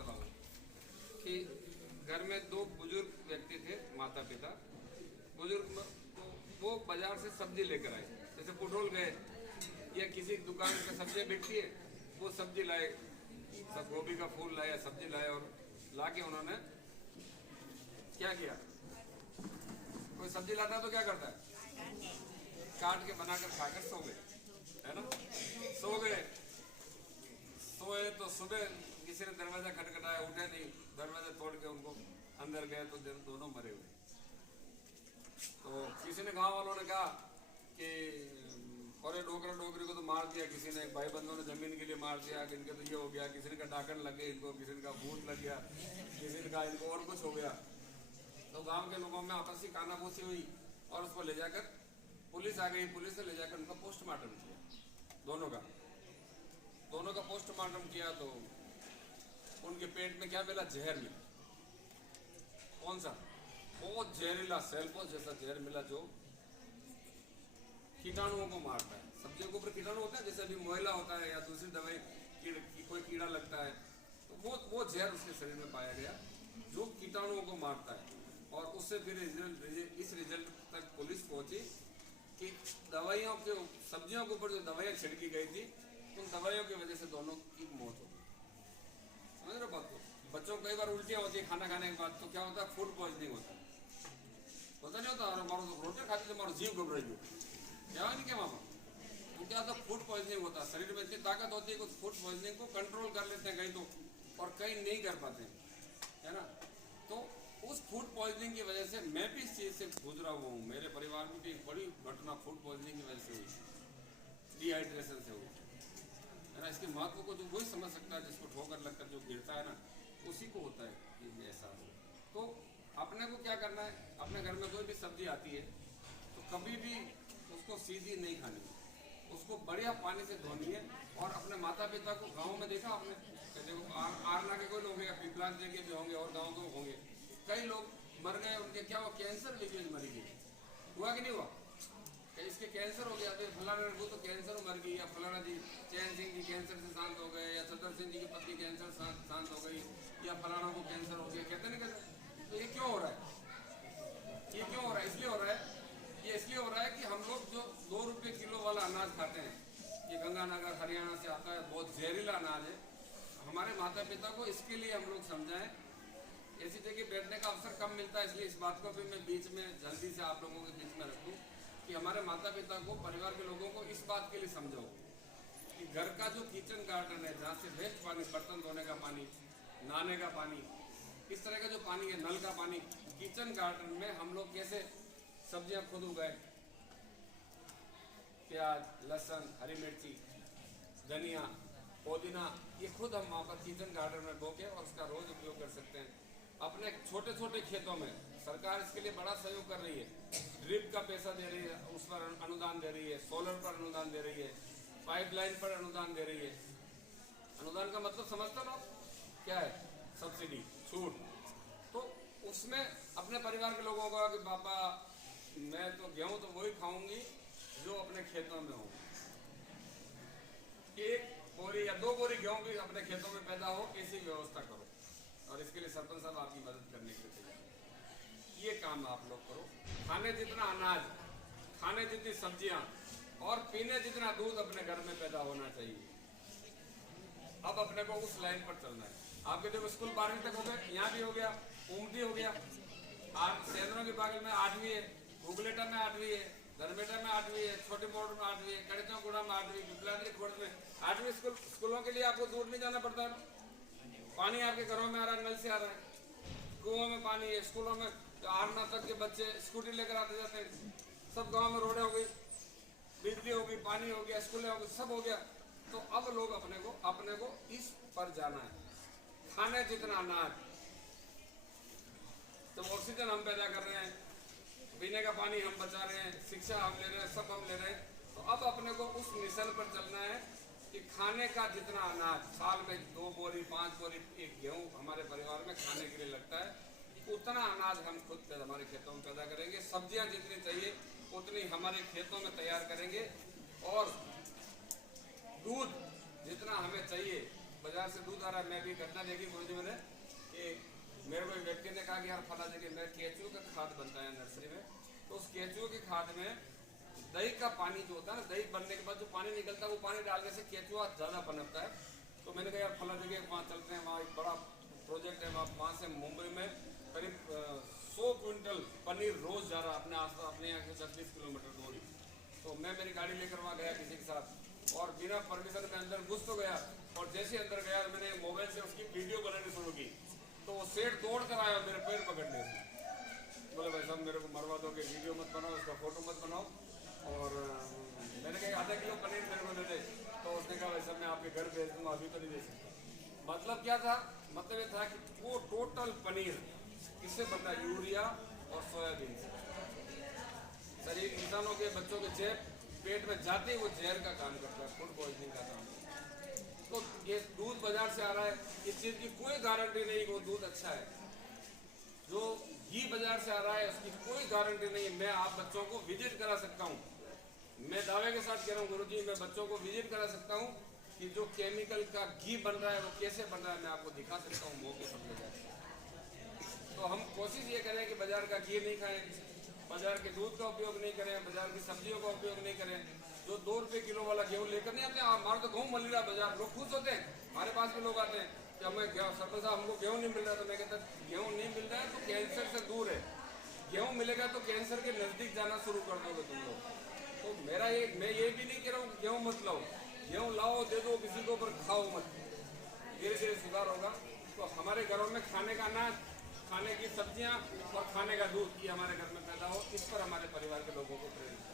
चला हूँ कि घर में दो बुजुर्ग व्यक्ति थे, माता पिता। बुजुर्ग वो बाजार से सब्जी लेकर आए, जैसे पुटोल गए या किसी दुकान पे सब्जियाँ बिकती है, वो सब्जी लाए, सब गोभी का फूल लाया, सब्जी लाए, और लाके उन्होंने क्या किया, कोई सब्जी लाता है तो क्या करता है, काट के बनाकर खाकर सो गए, है ना। सो गए, सोए तो सुबह किसी ने दरवाजा खटखटाया, उठे नहीं, दरवाजा तोड़ के उनको अंदर गए तो दोनों मरे हुए। तो किसी ने, गांव वालों ने कहा कि अरे डोकरा डोकरी को तो मार दिया किसी ने, भाई बंधुओं ने जमीन के लिए मार दिया, इनके तो ये हो गया, किसी ने कहा डाकन लग गए इनको, किसी ने कहा भूत लग गया, किसी ने कहा इनको और कुछ हो गया। तो गांव के लोगों में आपसी कानाफूसी हुई और उसको ले जाकर पुलिस आ गई। पुलिस ने ले जाकर उनका पोस्टमार्टम किया, दोनों का पोस्टमार्टम किया तो उनके पेट में क्या मिला, जहर मिला। कौन सा, बहुत जहरीला सेल्फोस जैसा जहर मिला जो कीटाणुओं को मारता है। सब्जियों के ऊपर कीटाणु होता है, जैसे अभी मोयला होता है या दूसरी दवाई कोई कीड़ा लगता है, तो वो जहर उसके शरीर में पाया गया जो कीटाणुओं को मारता है। और उससे फिर इस रिजल्ट तक पुलिस पहुंची कि दवाइयों के, सब्जियों के ऊपर जो दवाइयाँ छिड़की गई थी, उन दवाइयों की वजह से दोनों की मौत हो गई। समझ रहे हो बात को। बच्चों को कई बार उल्टियाँ होती है खाना खाने के बाद, तो क्या होता है, फूड पॉइजनिंग होता नहीं होता। और हमारा रोटी खाते थे, हमारा जीव घबराई हो, क्या नहीं क्या मामा, तो क्या होता, फूड पॉइजनिंग होता है। शरीर में इतनी ताकत होती है कि फूड पॉइजनिंग को कंट्रोल कर लेते हैं कई तो, और कई नहीं कर पाते हैं, है ना। तो उस फूड पॉइजनिंग की वजह से मैं भी इस चीज़ से गुजरा हुआ हूँ। मेरे परिवार में भी एक बड़ी घटना फूड पॉइजनिंग की वजह से हुई, डिहाइड्रेशन से हुई, है ना। इसके महत्व को जो वही समझ सकता है, जिसको ठोकर लगकर जो गिरता है ना, उसी को होता है ये एहसास। तो अपने को क्या करना है, अपने घर में कोई भी सब्जी आती है तो कभी भी उसको सीधी नहीं खानी, उसको बढ़िया पानी से धोनी है। और अपने माता पिता को, गाँव में देखा आपने, देखो आरना के कोई लोग होंगे, पीपलांच के भी होंगे और गाँव के होंगे, कई लोग मर गए, उनके क्या हुआ, कैंसर लीकेज मरी गई, हुआ कि नहीं हुआ, इसके कैंसर हो गया, फिर फलाना को तो कैंसर मर गई, या फलाना जी चैन सिंह जी कैंसर से शांत हो गए, या सदर सिंह जी की पत्नी कैंसर शांत हो गई, या फलाना को कैंसर हो गया, कहते नहीं कहते। तो ये क्यों हो रहा है, ये क्यों हो रहा है, इसलिए हो रहा है, ये इसलिए हो रहा है कि हम लोग जो 2 रुपये किलो वाला अनाज खाते हैं, ये गंगानगर हरियाणा से आता है, बहुत जहरीला अनाज है। हमारे माता पिता को इसके लिए हम लोग समझाएं। ऐसी जगह बैठने का अवसर कम मिलता है, इसलिए इस बात को भी मैं बीच में जल्दी से आप लोगों के बीच में रखूं कि हमारे माता पिता को, परिवार के लोगों को इस बात के लिए समझाओ कि घर का जो किचन गार्डन है, जहाँ से वेस्ट पानी, बर्तन धोने का पानी, नहाने का पानी, इस तरह का जो पानी है, नल का पानी, किचन गार्डन में हम लोग कैसे सब्जियां खुद उगाए, प्याज, लहसुन, हरी मिर्ची, धनिया, पुदीना, ये खुद हम वहाँ पर किचन गार्डन में बो के और उसका रोज उपयोग कर सकते हैं। अपने छोटे छोटे खेतों में सरकार इसके लिए बड़ा सहयोग कर रही है, ड्रिप का पैसा दे रही है, उस पर अनुदान दे रही है, सोलर पर अनुदान दे रही है, पाइपलाइन पर अनुदान दे रही है। अनुदान का मतलब समझते हो क्या है, सब्सिडी, छूट। तो उसमें अपने परिवार के लोगों का कि पापा मैं तो गेहूं तो वही खाऊंगी जो अपने खेतों में हो, 1 बोरी या 2 बोरी गेहूं भी अपने खेतों में पैदा हो, ऐसी व्यवस्था करो। और इसके लिए सरपंच साहब आपकी मदद करने के लिए तैयार। ये काम आप लोग करो। खाने जितना अनाज, खाने जितनी सब्जियां और पीने जितना दूध अपने घर में पैदा होना चाहिए। अब अपने को उस लाइन पर चलना है। आपके जो स्कूल 12वीं तक हो गए, यहाँ भी हो गया, उमदी हो गया, आप सैदरों के बाग में 8वीं है, गुगलेटा में 8वीं है, धर्मेटा में 8वीं है, छोटी मोड़ में 8वीं है, कड़चौगुड़ा में 8वीं, पिपलांद्री खोड़ में 8वीं। स्कूलों के लिए आपको दूर नहीं जाना पड़ता है, पानी आपके घरों में आ रहा है, नल से आ रहा है, कुओं में पानी है। स्कूलों में 8 तक के बच्चे स्कूटी लेकर आते जाते हैं। सब गांव में रोडें हो गई, बिजली हो गई, पानी हो गया, स्कूलें हो गई, सब हो गया। तो अब लोग अपने को इस पर जाना है। खाने जितना अनाज, तो ऑक्सीजन हम पैदा कर रहे हैं, पीने का पानी हम बचा रहे हैं, शिक्षा हम ले रहे हैं, सब हम ले रहे हैं। तो अब अपने को उस मिशन पर चलना है कि खाने का जितना अनाज, साल में 2 बोरी 5 बोरी एक गेहूं हमारे परिवार में खाने के लिए लगता है, उतना अनाज हम खुद हमारे खेतों में पैदा करेंगे। सब्जियां जितनी चाहिए उतनी हमारे खेतों में तैयार करेंगे। और दूध जितना हमें चाहिए बाजार बाजार से दूध आ रहा है। मैं भी घटना देखी गुरुजी मैंने कि मेरे को एक व्यक्ति ने कहा कि यार फला जगह मेरे केचुओं का खाद बनता है नर्सरी में, तो उस केचुओं के खाद में दही का पानी जो होता है ना, दही बनने के बाद जो पानी निकलता है वो पानी डालने से केचुआ ज़्यादा पनपता है। तो मैंने कहा यार फला जगह वहाँ चलते हैं, वहाँ एक बड़ा प्रोजेक्ट है, वहाँ से मुंबई में करीब 100 क्विंटल पनीर रोज़ जा रहा अपने आस अपने यहाँ से 30 किलोमीटर दूरी। तो मैं मेरी गाड़ी लेकर वहाँ गया किसी के साथ और बिना परमिशन में अंदर घुस तो गया, और जैसे अंदर गया तो मैंने मोबाइल से उसकी वीडियो बनानी शुरू की, तो वो सेठ दौड़ कर आया मेरे पैर पकड़ने से, बोले भाई साहब मेरे को मरवा दो कि वीडियो मत बनाओ, उसका फोटो मत बनाओ। और मैंने कहा आधा किलो पनीर मेरे को दे दे, तो उसने कहा भाई साहब मैं आपके घर भेज दूँगा, अभी तो नहीं दे सकता। मतलब क्या था, मतलब ये था कि वो टोटल पनीर किससे बनता है, यूरिया और सोयाबीन से। शरीर इंसानों के बच्चों के चेप पेट में जाते ही वो जहर का काम करता है, फूड पॉइजनिंग का काम। तो ये दूध बाजार से आ रहा है, इस चीज़ की कोई गारंटी नहीं कि वो दूध अच्छा है। जो घी बाजार से आ रहा है उसकी कोई गारंटी नहीं। मैं आप बच्चों को विजिट करा सकता हूँ, मैं दावे के साथ कह रहा हूँ गुरुजी, मैं बच्चों को विजिट करा सकता हूँ कि जो केमिकल का घी बन रहा है वो कैसे बन रहा है, मैं आपको दिखा सकता हूँ मौके पर ले जाकर। तो हम कोशिश ये करें कि बाजार का घी नहीं खाएं, बाजार के दूध का उपयोग नहीं करें, बाजार की सब्जियों का उपयोग नहीं करें। जो 2 रुपये किलो वाला गेहूँ लेकर नहीं आते, हमारे तो गेहूँ मिल रहा बाजार, लोग खुश होते हैं। हमारे पास भी लोग आते हैं कि हमें सरपंच साहब हमको गेहूँ नहीं मिल रहा, तो मैं कहता गेहूँ नहीं मिल रहा है तो कैंसर से दूर है, गेहूँ मिलेगा तो कैंसर के नज़दीक जाना शुरू कर दोगे तुम लोग। तो मेरा ये, मैं ये भी नहीं कह रहा हूँ कि गेहूँ मत लाओ, गेहूँ लाओ दे दो किसी को, पर खाओ मत, धीरे धीरे सुधार होगा। तो हमारे घरों में खाने का अनाज, खाने की सब्जियां और खाने का दूध, ये हमारे घर में पैदा हो, इस पर हमारे परिवार के लोगों को प्रेरित